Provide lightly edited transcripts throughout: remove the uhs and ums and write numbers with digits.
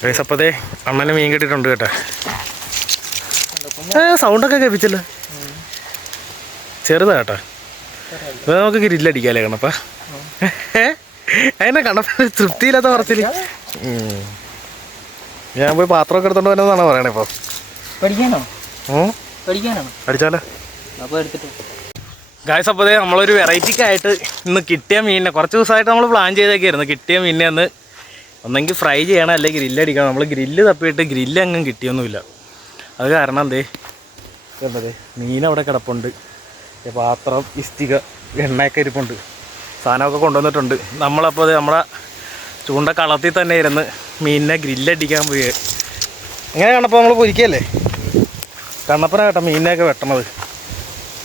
Guys അപ്പതേ അണ്ണനെ മീൻ കിട്ടിയിട്ടുണ്ട് കേട്ടോ. സൗണ്ടൊക്കെ കേൾപ്പിച്ചല്ലോ. ചെറുതാ കേട്ടോ. നമുക്ക് ഗ്രില്ലടിക്കാല്ലേ കണ്ണപ്പ? അതിനെ കണ്ണപ്പ തൃപ്തിയില്ലാത്ത പറച്ചില്. ഞാൻ പോയി പാത്രമൊക്കെ എടുത്തോണ്ട് വരുന്നതാണോ പറയണേ ഇപ്പൊ? അടിച്ചാലോ ഗായ്സ്. അപ്പതേ നമ്മളൊരു വെറൈറ്റിക്കായിട്ട് ഇന്ന് കിട്ടിയ മീനിനെ കുറച്ച് ദിവസമായിട്ട് നമ്മൾ പ്ലാൻ ചെയ്തൊക്കെയായിരുന്നു. കിട്ടിയ മീനിനെ ഒന്ന് ഒന്നെങ്കിൽ ഫ്രൈ ചെയ്യണം അല്ലെങ്കിൽ ഗ്രില്ലടിക്കണം. നമ്മൾ ഗ്രില്ല് തപ്പിയിട്ട് ഗ്രില്ല് അങ്ങും കിട്ടിയൊന്നുമില്ല. അത് കാരണം എന്തേ കണ്ടതേ മീനവിടെ കിടപ്പുണ്ട്, പാത്രം, ഇഷ്ടിക, എണ്ണയൊക്കെ ഇരിപ്പുണ്ട്, സാധനമൊക്കെ കൊണ്ടുവന്നിട്ടുണ്ട്. നമ്മളപ്പോൾ അത് നമ്മളെ ചൂണ്ടക്കളത്തിൽ തന്നെ ഇരുന്ന് മീനിനെ ഗ്രില്ലടിക്കാൻ പോയി. എങ്ങനെ കണ്ടപ്പോൾ നമ്മൾ പൊരിക്കല്ലേ? കണ്ണപ്പന കേട്ടോ മീനിനെയൊക്കെ വെട്ടണത്.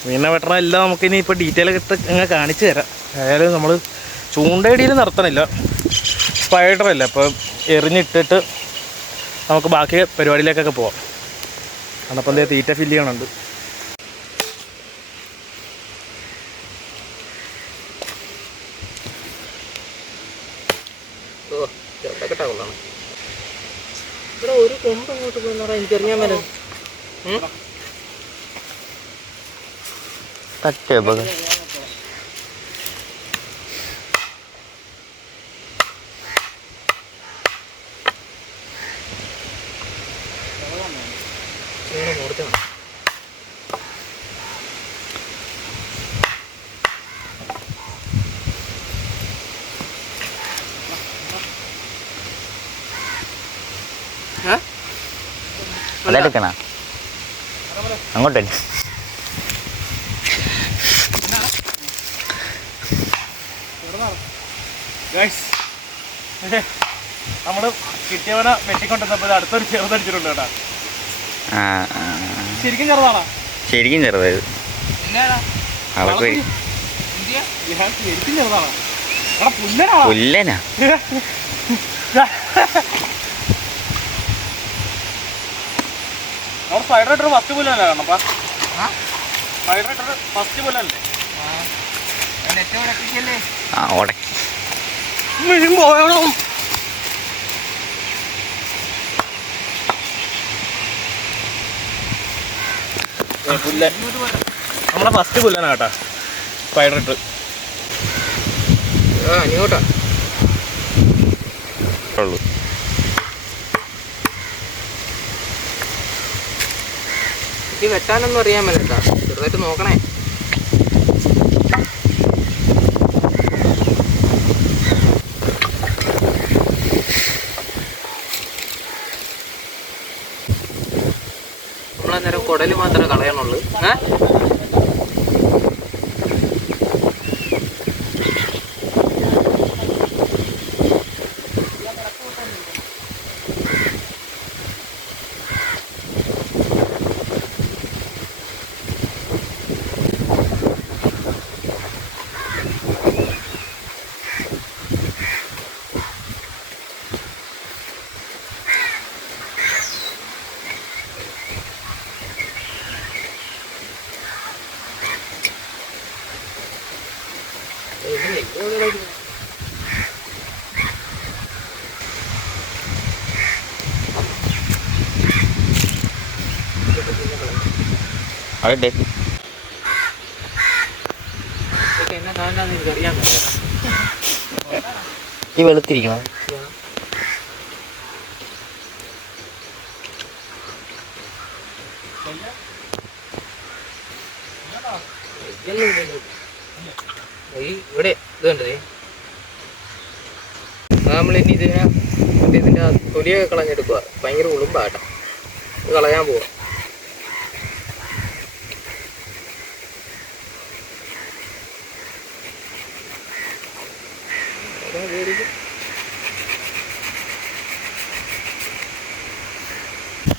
മീനിനെ വെട്ടണ എല്ലാം നമുക്കിനി ഇപ്പോൾ ഡീറ്റെയിൽ ഇട്ട് അങ്ങ് കാണിച്ചു തരാം. അതായത് നമ്മൾ ചൂണ്ടയിടിയിൽ നിർത്തണില്ല, സ്പൈഡറല്ല. അപ്പോൾ എറിഞ്ഞിട്ടിട്ട് നമുക്ക് ബാക്കി പരിപാടിയിലേക്കൊക്കെ പോവാം. കണ്ടപ്പോൾ എന്തേ തീറ്റ ഫില്ല് ചെയ്യണുണ്ട്. ഇവിടെ ഒരു കൊമ്പ് അങ്ങോട്ട് പോയെന്ന് എനിക്കറിയാൻ മേലെ തട്ടേ അതെടുക്കണ അങ്ങോട്ടേ. നമ്മള് കിട്ടിയവനെ വെട്ടിക്കൊണ്ടിരുന്നപ്പോൾ അടുത്തൊരു ചെറുതടിച്ചിട്ടുണ്ട് കേട്ടോ. ശരിക്കും ചെറുതാണോ? ശരിക്കും ചെറുതായത് ശരിക്കും ചെറുതാണോ? പുല്ലനാ. നമ്മൾ സ്പൈഡർ ഇട്ടൊരു ഫസ്റ്റ് പുല്ലല്ലേ കാണപ്പാ? സ്പൈഡർ ഇട്ടൊരു ഫസ്റ്റ് പുല്ലല്ലേ? നമ്മളെ ഫസ്റ്റ് പുല്ലനാ കേട്ടാ സ്പൈഡർ ഇട്ട്. ഇത് വെട്ടാനൊന്നും അറിയാൻ മേലട്ടാ, ചെറുതായിട്ട് നോക്കണേ. നമ്മളന്നേരം കുടല് മാത്രമേ കളയണുള്ളൂ. ഈ വെളുത്തിരിക്കണം. ഇവിടെ ഇതുണ്ട്, നമ്മളിനി ഇതിനെ ഇതിൻ്റെ തൊലിയൊക്കെ കളഞ്ഞെടുക്കുക. ഭയങ്കര ഉളുമ്പാട്ടോ, ഇത് കളയാൻ പോവാം.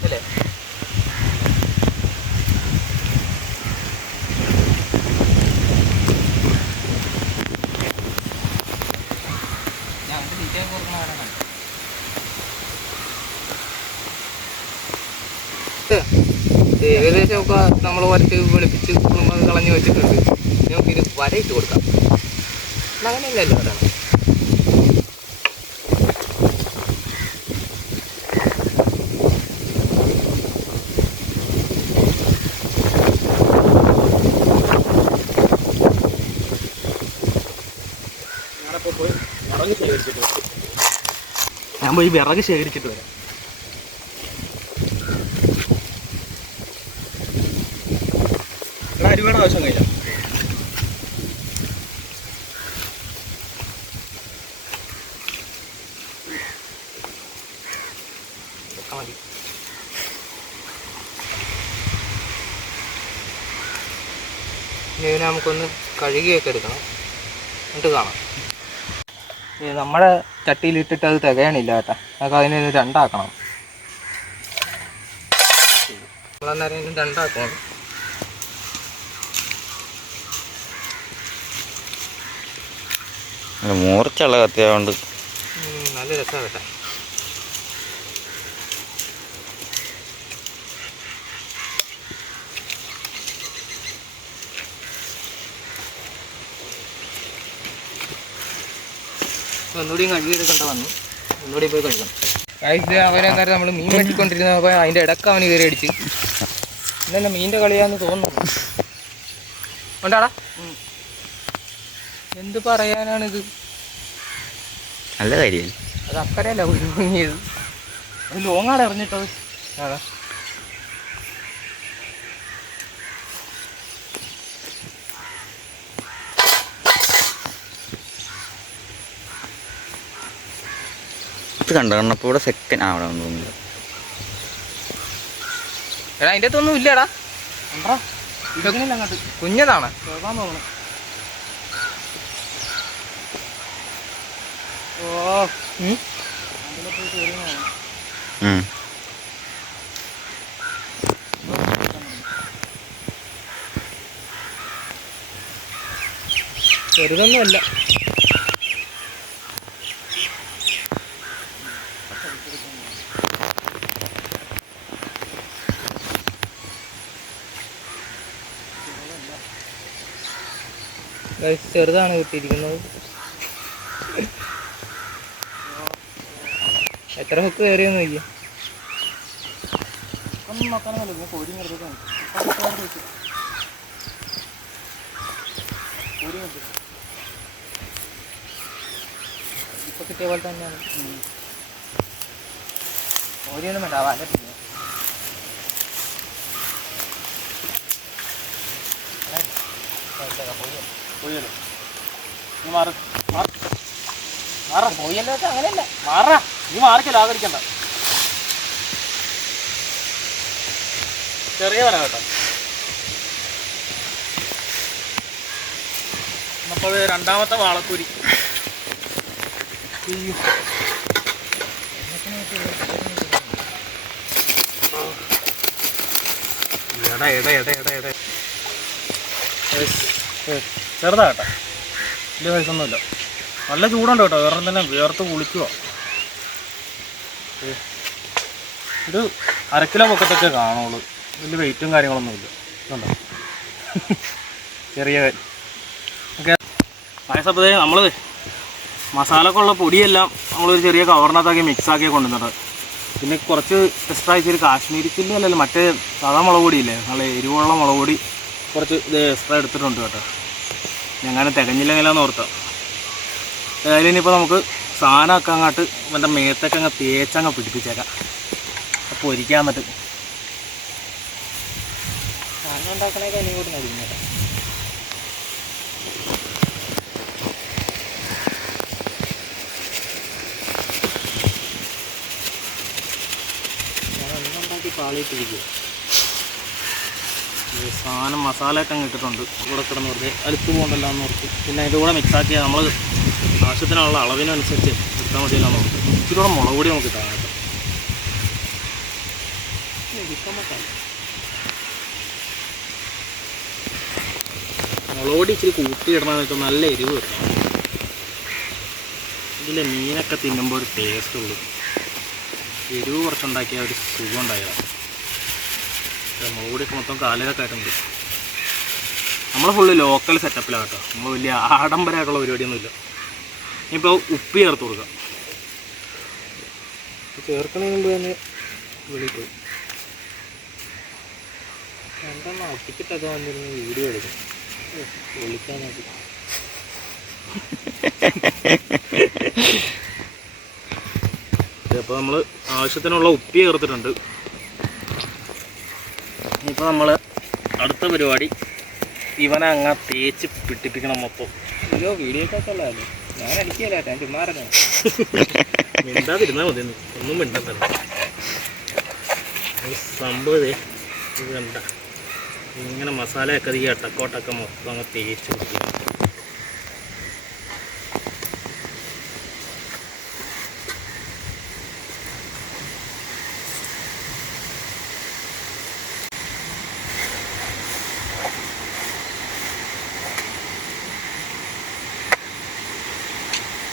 അല്ലേ ഏകദേശമൊക്കെ നമ്മൾ വരച്ച് വെളുപ്പിച്ച് കളഞ്ഞു വെച്ചിട്ടുണ്ട്. നമുക്കിത് വരയിട്ട് കൊടുക്കാം. അങ്ങനെയല്ലല്ലോ വരണം. ഞാൻ പോയി വിറക് ശേഖരിച്ചിട്ട് വരാം. അരിവേടെ ആവശ്യം കഴിഞ്ഞ മതി. ഇതിനെ നമുക്കൊന്ന് കഴുകിയൊക്കെ എടുക്കണം, എന്നിട്ട് കാണാം. നമ്മുടെ ചട്ടിയിലിട്ടിട്ട് അത് തികയണില്ല കേട്ടോ. നമുക്ക് അതിനെ രണ്ടാക്കണം. നമ്മളന്നേരം ഇതിന് രണ്ടാക്കണം. മൂർച്ചുള്ള കത്തിയായോണ്ട് നല്ല രസമാണ് കേട്ടോ. ഒന്നുകൂടി കഴുകിയെടുക്കേണ്ട വന്നു, ഒന്നുകൂടി പോയി കഴിക്കണം. അവനെന്നേരം നമ്മൾ മീൻ വെച്ചിക്കൊണ്ടിരുന്നപ്പോൾ അതിൻ്റെ ഇടക്ക് അവന് കയറി അടിച്ച്. ഇന്നെ മീനിൻ്റെ കളിയാന്ന് തോന്നുന്നു. ഉണ്ടാടാ, എന്ത് പറയാനാണിത്? നല്ല കാര്യമല്ലേ? അത് അക്കരയല്ല കുഞ്ഞിയത്, അത് ലോങ്ങാട് എറിഞ്ഞിട്ടത്. അതാ ഇത് കണ്ടോ? കണ്ടപ്പോൾ ഇവിടെ സെക്കൻഡ് അവിടെ തോന്നുന്നില്ല. എടാ അതിൻ്റെ അകത്തൊന്നും ഇല്ലടാ. അങ്ങോട്ട് കുഞ്ഞതാണ് തോന്നണം. ഓ ചെറുതൊന്നുമല്ല. ചെറുതാണ് കിട്ടിയിരിക്കുന്നത്. എത്ര ഹുക്ക് കയറിയെന്ന് നോക്കിയ ഒന്നും നോക്കാനല്ലോ. കോരി നിർത്തിട്ടാണ് ഇപ്പൊ കിട്ടിയ പോലെ തന്നെയാണ്. കോരിയൊന്നും വേണ്ട, വലട്ടില്ല. പോയല്ലോ പോയല്ലോ വെച്ചാൽ അങ്ങനെയല്ല. മാറാ, നീ മാറിക്കല്ലോ, ആദരിക്കണ്ട. ചെറിയ വല കേട്ടോ. അപ്പോൾ രണ്ടാമത്തെ വാളക്കൂരി. എടാ എട എട എട എട ചെറുതാ കേട്ടോ, വലിയ വയസ്സൊന്നുമില്ല. നല്ല ചൂടുണ്ട് കേട്ടോ, വേറെ തന്നെ വേർത്ത് കുളിക്കുക. ഇത് 1/2 കിലോ പൊക്കത്തൊക്കെ കാണുള്ളൂ, വലിയ വെയിറ്റും കാര്യങ്ങളൊന്നുമില്ല. ഇതുണ്ടോ ചെറിയ ഓക്കെ. പായസപ്പത്തേ നമ്മൾ മസാലക്കുള്ള പൊടിയെല്ലാം നമ്മളൊരു ചെറിയ കവറിനകത്താക്കി മിക്സാക്കി കൊണ്ടുവന്നിട്ട്, പിന്നെ കുറച്ച് എക്സ്ട്രാ ഇച്ചിരി കാശ്മീരി ചില്ലി അല്ലല്ലോ, മറ്റേ സാധാ മുളക് പൊടിയില്ലേ, നല്ല എരിവുള്ള മുളക് പൊടി കുറച്ച് ഇത് എക്സ്ട്രാ എടുത്തിട്ടുണ്ട് കേട്ടോ. ഞങ്ങനെ തികഞ്ഞില്ലെങ്കിലാന്ന് ഓർത്താം. ഏതായാലും ഇനിയിപ്പോൾ നമുക്ക് സാധനമൊക്കെ അങ്ങോട്ട് എൻ്റെ മേത്തൊക്കെ അങ്ങ് തേച്ചങ്ങ് പിടിപ്പിച്ചേക്കാം. അപ്പോൾ ഒരിക്കാൻ എന്നിട്ട് സാധനം ഉണ്ടാക്കണേക്കെ അതിനെ കൂടി നടിക്കും കേട്ടോ. ഞാൻ ഒന്നുണ്ടാക്കി പാളിയിട്ടിരിക്കുക. സാധനം മസാലയൊക്കെ അങ്ങ് ഇട്ടിട്ടുണ്ട്. ഇവിടെ കിടന്ന് വെറുതെ അലുപ്പ് പോകണ്ടല്ലോ എന്ന് ഓർത്ത്. പിന്നെ അതിൻ്റെ കൂടെ മിക്സാക്കിയാൽ നമ്മൾ ആവശ്യത്തിനുള്ള അളവിനനുസരിച്ച് എടുത്താൽ മതിയല്ലോ എന്ന് ഓർത്ത്. ഇച്ചിരി കൂടെ മുളക് പൊടി നമുക്ക് ഇട്ടാൽ കേട്ടോ. മുളക് പൊടി ഇച്ചിരി കൂട്ടിയിടണമെന്ന് വെച്ചാൽ നല്ല എരിവ് കിട്ടണം. ഇതിലെ മീനൊക്കെ തിന്നുമ്പോൾ ഒരു ടേസ്റ്റ് ഉള്ളൂ. എരിവ് കുറച്ചുണ്ടാക്കിയാൽ ഒരു സുഖം ഉണ്ടായതാണ്. മുളക് പൊടിയൊക്കെ മൊത്തം കാലിലൊക്കെ ആയിട്ടുണ്ട്. നമ്മൾ ഫുള്ള് ലോക്കൽ സെറ്റപ്പിലാണ് കേട്ടോ, നമ്മൾ വലിയ ആഡംബരമായിട്ടുള്ള പരിപാടിയൊന്നുമില്ല. ഇപ്പോൾ ഉപ്പ് ചേർത്ത് കൊടുക്കുക. ചേർക്കണതിന് മുമ്പ് തന്നെ വെളിയിൽ പോയി രണ്ടെണ്ണം ഒട്ടിച്ചിട്ടൊക്കെ വന്നിരുന്ന് വീഡിയോ എടുക്കും. വിളിക്കാനായിട്ട് അപ്പോൾ നമ്മൾ ആവശ്യത്തിനുള്ള ഉപ്പി ചേർത്തിട്ടുണ്ട്. ഇപ്പോൾ നമ്മൾ അടുത്ത പരിപാടി ഇവനെ അങ്ങ് തേച്ച് പിടിപ്പിക്കണം മൊത്തം. അയ്യോ വീഡിയോ ഒക്കെ ഉള്ളതല്ലേ, ഞാൻ അടിക്കില്ല, ഞാൻ ചുമ്മാ അറിഞ്ഞു. മിണ്ടാതിരുന്നാൽ മതി, ഒന്നും മിണ്ടത്തല്ല. സംഭവം ഇത് കണ്ട ഇങ്ങനെ മസാലയൊക്കെ ഈ അട്ടക്കോട്ടൊക്കെ മൊത്തം അങ്ങ് തേച്ച് പിടിക്കണം.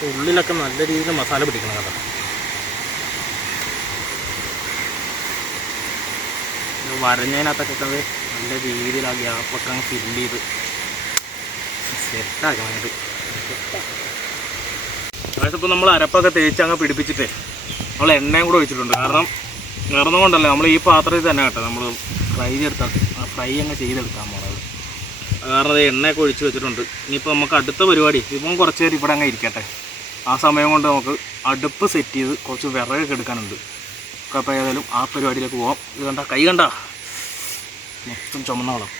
ഉള്ളിലൊക്കെ നല്ല രീതിയിൽ മസാല പിടിക്കണം കേട്ടോ. വരഞ്ഞതിനകത്തൊക്കെ നല്ല രീതിയിൽ ആ ഗ്യാപ്പൊക്കെ അങ്ങ് ഫില്ല് ചെയ്ത് സെറ്റാക്കണം. ഇത് അതിപ്പോൾ നമ്മൾ അരപ്പൊക്കെ തേച്ച് അങ്ങ് പിടിപ്പിച്ചിട്ടേ നമ്മൾ എണ്ണയും കൂടെ ഒഴിച്ചിട്ടുണ്ട്. കാരണം വേറൊന്നും കൊണ്ടല്ല, നമ്മൾ ഈ പാത്രത്തിൽ തന്നെ കേട്ടോ നമ്മൾ ഫ്രൈ അങ്ങ് ചെയ്തെടുക്കാൻ പോണത്. കാരണം അത് എണ്ണയൊക്കെ ഒഴിച്ച് വെച്ചിട്ടുണ്ട്. ഇനിയിപ്പോൾ നമുക്ക് അടുത്ത പരിപാടി ഇപ്പം കുറച്ച് നേരം ഇവിടെ അങ്ങ് ഇരിക്കട്ടെ. ആ സമയം കൊണ്ട് നമുക്ക് അടുപ്പ് സെറ്റ് ചെയ്ത് കുറച്ച് വിറകൊക്കെ എടുക്കാനുണ്ട്. അപ്പോൾ ഏതായാലും ആ പരിപാടിയിലേക്ക് പോകാം. ഇത് കണ്ട കൈ കണ്ട മൊത്തം ചുമന്ന വളം.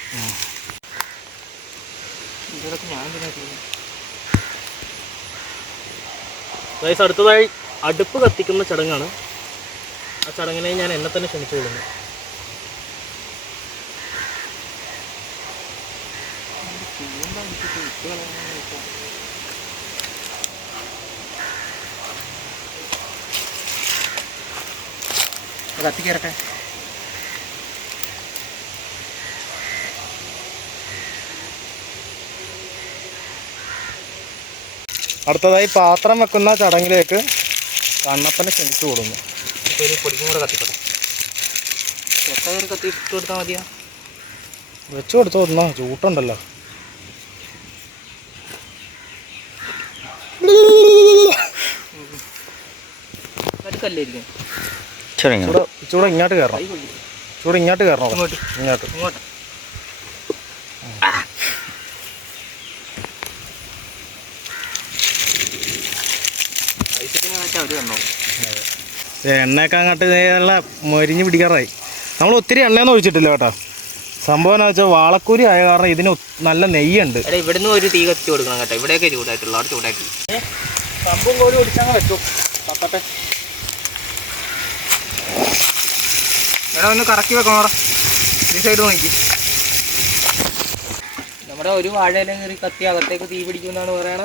ഗൈസ്, അടുത്തതായി അടുപ്പ് കത്തിക്കുന്ന ചടങ്ങാണ്. ആ ചടങ്ങിനെ ഞാൻ എന്നെ തന്നെ ക്ഷണിച്ചു കൊള്ളുന്നു. കത്തിക്കരട്ടെ. അടുത്തതായി പാത്രം വെക്കുന്ന ചടങ്ങിലേക്ക് കണ്ണപ്പനെ ക്ഷണിച്ചു കൊടുക്കുന്നു. ഇപ്പോൾ ഒരു പൊടിക്കും കൂടെ കത്തിക്കട്ടെ. എത്ര പേര് കത്തിയിട്ട് കൊടുത്താൽ മതിയാ? വെച്ചു കൊടുത്തോ, ഒന്നാ ചൂട്ടുണ്ടല്ലോ. കല്ലായിരിക്കും. ചൂട് ഇങ്ങോട്ട് കയറണം, ചൂട് ഇങ്ങോട്ട് കയറണം, ഇങ്ങോട്ട് ഇങ്ങോട്ട്. എണ്ണയൊക്കെ അങ്ങോട്ട് നല്ല മൊരിഞ്ഞ് പിടിക്കാറായി. നമ്മൾ ഒത്തിരി എണ്ണയൊന്നും ഒഴിച്ചിട്ടില്ല കേട്ടോ. സംഭവം എന്ന് വെച്ചാൽ വാളക്കൂരി ആയ കാരണം ഇതിന് നല്ല നെയ്യുണ്ട്. ഇവിടുന്ന് ഒരു തീ കത്തിച്ച് കൊടുക്കണം കേട്ടോ. ഇവിടെയൊക്കെ ചൂടായിട്ടുള്ളൂ, അവിടെ ചൂടായിട്ടില്ല. സംഭവം കോരി ഒടിച്ചങ്ങ് വെക്കും. തട്ടട്ടെ. എടാ ഒന്ന് കറക്കി വെക്കണോടാ, ഈ സൈഡ് നോക്കി. നമ്മുടെ ഒരു വാഴയില കയറി കത്തി അകത്തേക്ക് തീ പിടിക്കുമെന്നാണ് പറയണ.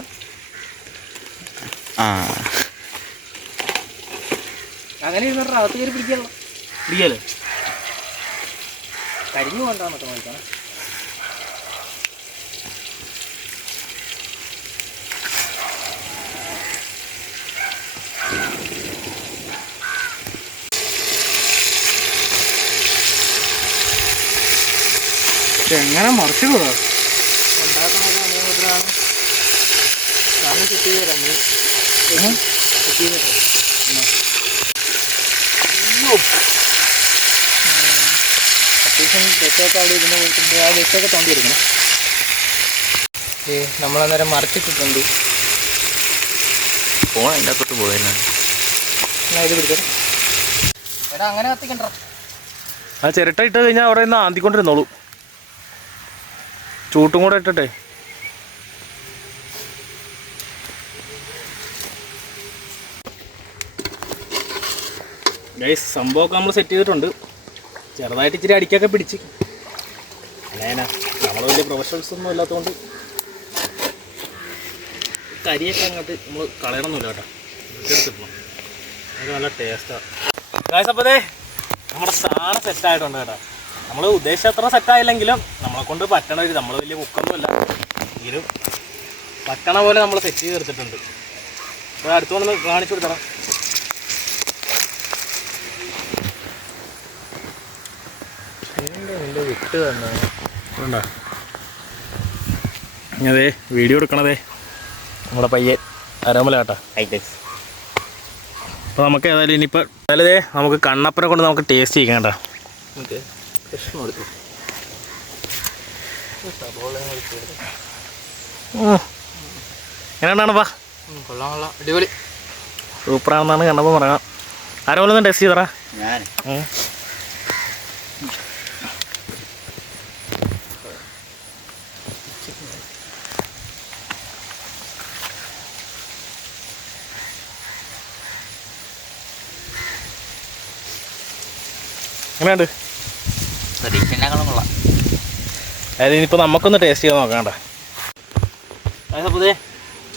അങ്ങനെ ഇരുന്നിട്ട് അകത്ത് കയറി പിടിക്കാനുള്ള പിടിക്കല്ലേ, കരിഞ്ഞു കൊണ്ടാന്നൊക്കെ നോക്കണം. എങ്ങനെ മറിച്ചിടൂടാ ഉണ്ടാക്കുന്നത് നിയമത്തിലാണ്. സാധനം സെറ്റ് ചെയ്ത് തരാം, സെറ്റ് ചെയ്ത് തരാം. അത്യാവശ്യം ബസ്സൊക്കെ അവിടെ ഇരുന്ന് പോയിട്ടുണ്ട്. ആ ബസ്സൊക്കെ തോണ്ടി എടുക്കണം. നമ്മളന്നേരം മറിച്ചിട്ടിട്ടുണ്ട്. ഫോൺ അതിൻ്റെ അകത്തോട്ട് പോയല്ലോ. എന്നാ ഇത് പിടിച്ചോ. എടാ അങ്ങനെ കത്തിക്കണ്ട. ആ ചിരട്ട ഇട്ട് കഴിഞ്ഞാൽ അവിടെ നിന്ന് ആന്തിക്കൊണ്ടിരുന്നോളൂ. ചൂട്ടും കൂടെ ഇട്ടട്ടെ. ഗൈസ്, സംഭവമൊക്കെ നമ്മൾ സെറ്റ് ചെയ്തിട്ടുണ്ട്. ചെറുതായിട്ട് ഇച്ചിരി അടിക്കൊക്കെ പിടിച്ച്. അല്ലേനാ നമ്മൾ വലിയ പ്രൊഫഷണൽസ് ഒന്നും ഇല്ലാത്തതുകൊണ്ട് കരിയൊക്കെ അങ്ങോട്ട് നമ്മൾ കളയണമെന്നില്ല കേട്ടോ. എടുത്തിടണം, അത് നല്ല ടേസ്റ്റാണ്. ഗൈസ്, അപ്പോൾ നമ്മുടെ സാധനം സെറ്റായിട്ടുണ്ട് കേട്ടോ. നമ്മൾ ഉദ്ദേശിച്ച അത്ര സെറ്റായില്ലെങ്കിലും നമ്മളെ കൊണ്ട് പറ്റണ ഒരു, നമ്മൾ വലിയ കുക്കൊന്നുമില്ല എങ്കിലും പറ്റണ പോലെ നമ്മൾ സെറ്റ് ചെയ്ത് എടുത്തിട്ടുണ്ട്. അപ്പോൾ അടുത്തുകൊണ്ട് കാണിച്ചു കൊടുത്തണം. വിട്ട് തന്നെ ഉണ്ടോ? അതെ വീഡിയോ എടുക്കണതേ നമ്മുടെ പയ്യൻ അരമല കേട്ടോ. അപ്പോൾ നമുക്ക് ഏതായാലും ഇനിയിപ്പോൾ അതായത് നമുക്ക് കണ്ണപ്പനെ കൊണ്ട് നമുക്ക് ടേസ്റ്റ് ചെയ്യാം കേട്ടോ. ഓക്കെ, പ്രശ്നം കൊടുത്തു. എങ്ങനെയാണപ്പാ? കൊള്ളാം കൊള്ളാം, അടിപൊളി, സൂപ്പറാണെന്നാണ് കണ്ണപ്പൻ പറയാം. ആരോലും ഒന്ന് ടെസ്റ്റ് ചെയ്തറാ. ഞാൻ എങ്ങനെയുണ്ട്? പ്രതീക്ഷേക്കാളും കൊള്ളാം. അതായത് ഇനിയിപ്പോൾ നമുക്കൊന്ന് ടേസ്റ്റ് ചെയ്ത് നോക്കാണ്ട. അതായത് പുതിയ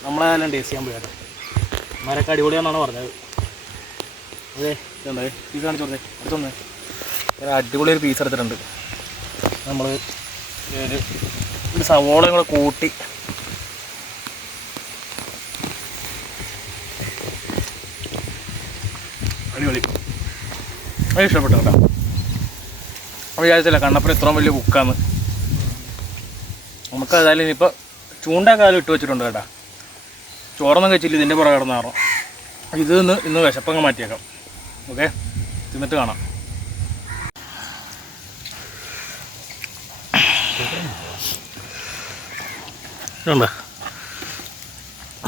നമ്മളെല്ലാം ടേസ്റ്റ് ചെയ്യാൻ പോയാട്ടോ. മരക്ക് അടിപൊളിയാണെന്നാണ് പറഞ്ഞത്. അതെ ഇതുണ്ട് പീസ് കാണിച്ചു കൊടുത്തേ. അടുത്തൊന്ന് ഒരു അടിപൊളി ഒരു പീസ് എടുത്തിട്ടുണ്ട്. നമ്മൾ ഒരു സവോളയും കൂടെ കൂട്ടി അടിപൊളി. അത് ഇഷ്ടപ്പെട്ടു കേട്ടോ. അപ്പോൾ വിചാരിച്ചില്ല കണ്ണപ്പന ഇത്രയും വലിയ കുക്കാന്ന്. നമുക്ക് ഏതായാലും ഇനിയിപ്പോൾ ചൂണ്ടക്കാലം ഇട്ട് വെച്ചിട്ടുണ്ട് കേട്ടോ. ചോറൊന്നും കഴിച്ചില്ല, ഇതിൻ്റെ പുറകെ കിടന്നാറോ. ഇത് ഇന്ന് വിശപ്പങ്ങ് മാറ്റിയേക്കാം. ഓക്കെ, തിന്നിട്ട് കാണാം. ഇതുണ്ടോ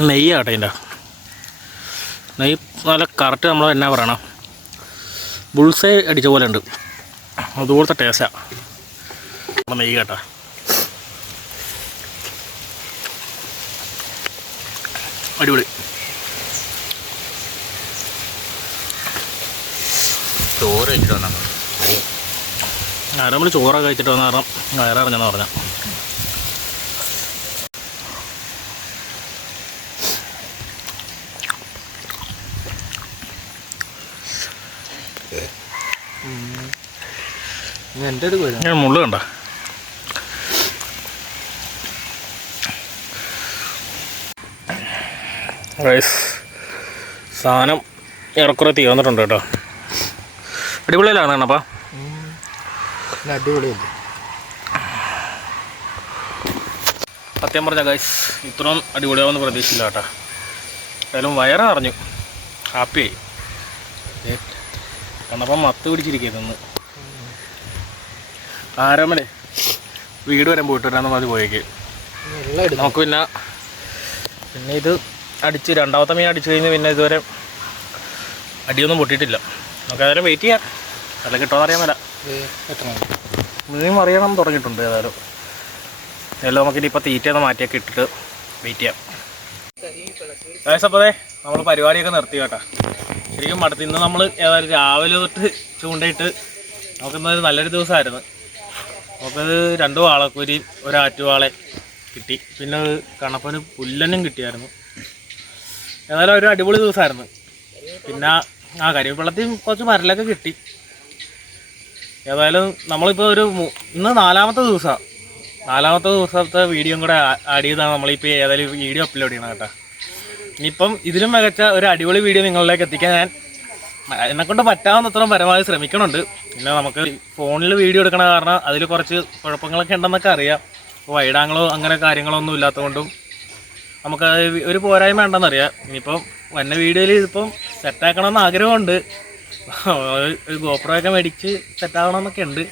നെയ്യാട്ടെ. ഇതിൻ്റെ നെയ്യ് നല്ല കറക്റ്റ് നമ്മൾ എന്നാ പറയണം, ബുൾസൈ അടിച്ച പോലെ ഉണ്ട്. അതുപോലത്തെ ടേസ്റ്റാണ് നമ്മുടെ നെയ്യ് കേട്ടോ. അടിപൊളി. ചോറ് കഴിച്ചിട്ട് വന്നാൽ നമ്മൾ ചോറൊക്കെ കഴിച്ചിട്ട് വന്ന കാരണം വയറിറങ്ങെന്ന് പറഞ്ഞാൽ. എൻ്റെ അടുത്ത് ഞാൻ മുള്ളു കണ്ട. റൈസ് സാധനം ഏറെക്കുറെ തീർന്നിട്ടുണ്ട് കേട്ടോ. അടിപൊളിയല്ലാണ് കണ്ണപ്പാ. അടിപൊളിയല്ലേ. സത്യം പറഞ്ഞ ഗൈസ് ഇത്രയും അടിപൊളിയാവുമെന്ന് പ്രതീക്ഷിച്ചില്ല കേട്ടോ. എന്തായാലും വയറിറഞ്ഞു, ഹാപ്പിയായി. കണ്ണപ്പം മത്ത് പിടിച്ചിരിക്കുന്നു. ആരാമല്ലേ വീട് വരാൻ പോയിട്ട് വരാമെന്ന് മതി പോയേക്ക്. നമുക്ക് പിന്നെ ഇത് അടിച്ച് രണ്ടാമത്തെ മീൻ അടിച്ചു കഴിഞ്ഞ് പിന്നെ ഇതുവരെ അടിയൊന്നും പൊട്ടിയിട്ടില്ല. നമുക്ക് ഏതായാലും വെയിറ്റ് ചെയ്യാം. നല്ല കിട്ടുമെന്ന് അറിയാൻ മേല. മീൻ അറിയണം തുടങ്ങിയിട്ടുണ്ട്. ഏതായാലും എല്ലാം നമുക്കിനിപ്പോൾ തീറ്റയൊന്ന് മാറ്റിയൊക്കെ ഇട്ടിട്ട് വെയിറ്റ് ചെയ്യാം. അപ്പോഴേ നമ്മൾ പരിപാടിയൊക്കെ നിർത്തി കേട്ടോ. ശരിക്കും മടുത്ത് ഇന്ന് നമ്മൾ ഏതായാലും രാവിലെ തൊട്ട് ചൂണ്ടയിട്ട് നമുക്കിന്നൊരു നല്ലൊരു ദിവസമായിരുന്നു. നമുക്കത് 2 വാളക്കൂരി, ഒരു ആറ്റുവാളെ കിട്ടി. പിന്നെ കണപ്പന് പുല്ലനും കിട്ടിയായിരുന്നു. ഏതായാലും ഒരു അടിപൊളി ദിവസമായിരുന്നു. പിന്നെ കരിവെള്ളത്തിൽ കുറച്ച് മരലൊക്കെ കിട്ടി. ഏതായാലും നമ്മളിപ്പോൾ ഇന്ന് 4ാമത്തെ ദിവസമാണ്. 4ാമത്തെ ദിവസത്തെ വീഡിയോയും കൂടെ ആഡ് ചെയ്താണ് നമ്മളിപ്പോൾ ഏതായാലും വീഡിയോ അപ്ലോഡ് ചെയ്യണം കേട്ടോ. ഇനിയിപ്പം ഇതിലും മികച്ച ഒരു അടിപൊളി വീഡിയോ നിങ്ങളിലേക്ക് എത്തിക്കാൻ ഞാൻ എന്നെക്കൊണ്ട് പറ്റാവുന്നത്രയും പരമാവധി ശ്രമിക്കണുണ്ട്. പിന്നെ നമുക്ക് ഫോണിൽ വീഡിയോ എടുക്കണ കാരണം അതിൽ കുറച്ച് കുഴപ്പങ്ങളൊക്കെ ഉണ്ടെന്നൊക്കെ അറിയാം. ഇപ്പോൾ വൈഡാങ്ങളോ അങ്ങനെ കാര്യങ്ങളോ ഒന്നും ഇല്ലാത്തതുകൊണ്ടും നമുക്ക് ഒരു പോരായ്മ ഉണ്ടെന്നറിയാം. ഇനിയിപ്പം വന്ന വീഡിയോയിൽ ഇതിപ്പം സെറ്റാക്കണമെന്ന് ആഗ്രഹമുണ്ട്. ഒരു ഗോപ്രോ ഒക്കെ മേടിച്ച് സെറ്റാകണമെന്നൊക്കെ ഉണ്ട്.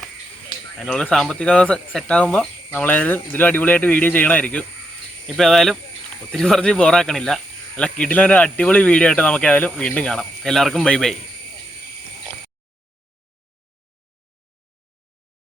അതിനുള്ള സാമ്പത്തിക സെറ്റാകുമ്പോൾ നമ്മളേത് ഇതിലും അടിപൊളിയായിട്ട് വീഡിയോ ചെയ്യണമായിരിക്കും. ഇപ്പോൾ ഏതായാലും ഒത്തിരി പറഞ്ഞ് ബോറാക്കണില്ല. അല്ല കിടിലൊരു അടിപൊളി വീഡിയോ ആയിട്ട് നമുക്ക് ഏതായാലും വീണ്ടും കാണാം. എല്ലാവർക്കും ബൈ ബൈ.